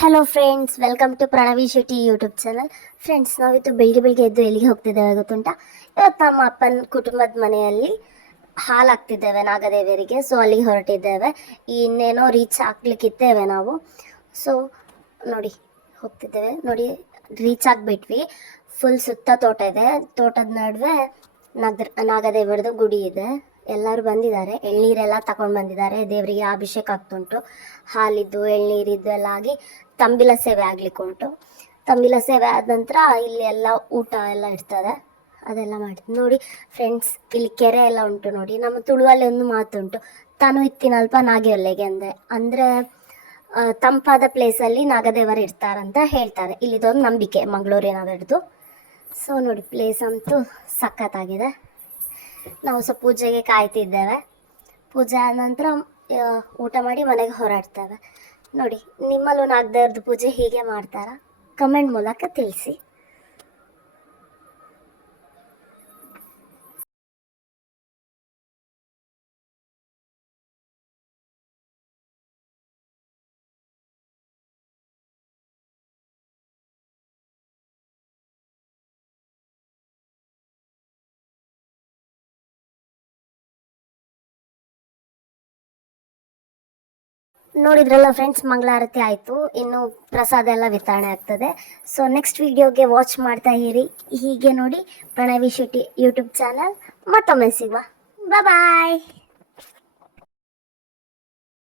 Hello friends, welcome to Pranavi Shetty YouTube channel. Friends, ನಾವಿತ್ತು ಬೆಳಿಗ್ಗೆ ಎದ್ದು ಎಲ್ಲಿಗೆ ಹೋಗ್ತಿದ್ದೇವೆ ಗೊತ್ತುಂಟಾ? ಇವತ್ತು ನಮ್ಮ ಅಪ್ಪನ ಕುಟುಂಬದ ಮನೆಯಲ್ಲಿ ಹಾಲು ಹಾಕ್ತಿದ್ದೇವೆ ನಾಗದೇವರಿಗೆ. ಸೊ ಅಲ್ಲಿಗೆ ಹೊರಟಿದ್ದೇವೆ. ಇನ್ನೇನೋ ರೀಚ್ ಆಗ್ಲಿಕ್ಕಿದ್ದೇವೆ ನಾವು. ಸೊ ನೋಡಿ ಹೋಗ್ತಿದ್ದೇವೆ. ನೋಡಿ ರೀಚ್ ಆಗಿಬಿಟ್ವಿ. ಫುಲ್ ಸುತ್ತ ತೋಟ ಇದೆ. ತೋಟದ ನಡುವೆ ನಾಗದೇವರದು ಗುಡಿ ಇದೆ. ಎಲ್ಲರೂ ಬಂದಿದ್ದಾರೆ. ಎಳ್ನೀರೆಲ್ಲ ತಗೊಂಡು ಬಂದಿದ್ದಾರೆ. ದೇವರಿಗೆ ಅಭಿಷೇಕ ಆಗ್ತುಂಟು. ಹಾಲಿದ್ದು ಎಳ್ನೀರಿದ್ದು ಎಲ್ಲ ಆಗಿ ತಂಬಿಲ ಸೇವೆ ಆಗ್ಲಿಕ್ಕೆ ಉಂಟು. ತಂಬಿಲ ಸೇವೆ ಆದ ನಂತರ ಇಲ್ಲಿ ಎಲ್ಲ ಊಟ ಎಲ್ಲ ಇರ್ತದೆ. ಅದೆಲ್ಲ ಮಾಡ್ತೀವಿ. ನೋಡಿ ಫ್ರೆಂಡ್ಸ್, ಇಲ್ಲಿ ಕೆರೆ ಎಲ್ಲ ಉಂಟು. ನೋಡಿ, ನಮ್ಮ ತುಳುವಲ್ಲಿ ಒಂದು ಮಾತುಂಟು, ತಾನು ಇತ್ತಿನಲ್ಪ ನಾಗೆ ಒಲ್ಲೆಗೆ ಅಂದರೆ ತಂಪಾದ ಪ್ಲೇಸಲ್ಲಿ ನಾಗದೇವರು ಇರ್ತಾರಂತ ಹೇಳ್ತಾರೆ. ಇಲ್ಲಿದೊಂದು ನಂಬಿಕೆ ಮಂಗಳೂರಿನವರದು. ಸೊ ನೋಡಿ, ಪ್ಲೇಸ್ ಅಂತೂ ಸಖತ್ತಾಗಿದೆ. ನಾವು ಸಹ ಪೂಜೆಗೆ ಕಾಯ್ತಿದ್ದೇವೆ. ಪೂಜೆ ಆದ ನಂತರ ಊಟ ಮಾಡಿ ಮನೆಗೆ ಹೊರಡ್ತೇವೆ. ನೋಡಿ, ನಿಮ್ಮಲ್ಲೂ ನಾಗದೇವ್ರದ್ದು ಪೂಜೆ ಹೀಗೆ ಮಾಡ್ತಾರಾ? ಕಮೆಂಟ್ ಮೂಲಕ ತಿಳಿಸಿ. ನೋಡಿದ್ರಲ್ಲ ಫ್ರೆಂಡ್ಸ್, ಮಂಗಳಾರತಿ ಆಯಿತು. ಇನ್ನು ಪ್ರಸಾದ ಎಲ್ಲ ವಿತರಣೆ ಆಗ್ತದೆ. ಸೊ ನೆಕ್ಸ್ಟ್ ವಿಡಿಯೋಗೆ ವಾಚ್ ಮಾಡ್ತಾ ಇರಿ. ಹೀಗೆ ನೋಡಿ ಪ್ರಣವಿ ಶೆಟ್ಟಿ ಯೂಟ್ಯೂಬ್ ಚಾನಲ್. ಮತ್ತೊಮ್ಮೆ ಸಿಗುವ. ಬಾಯ್.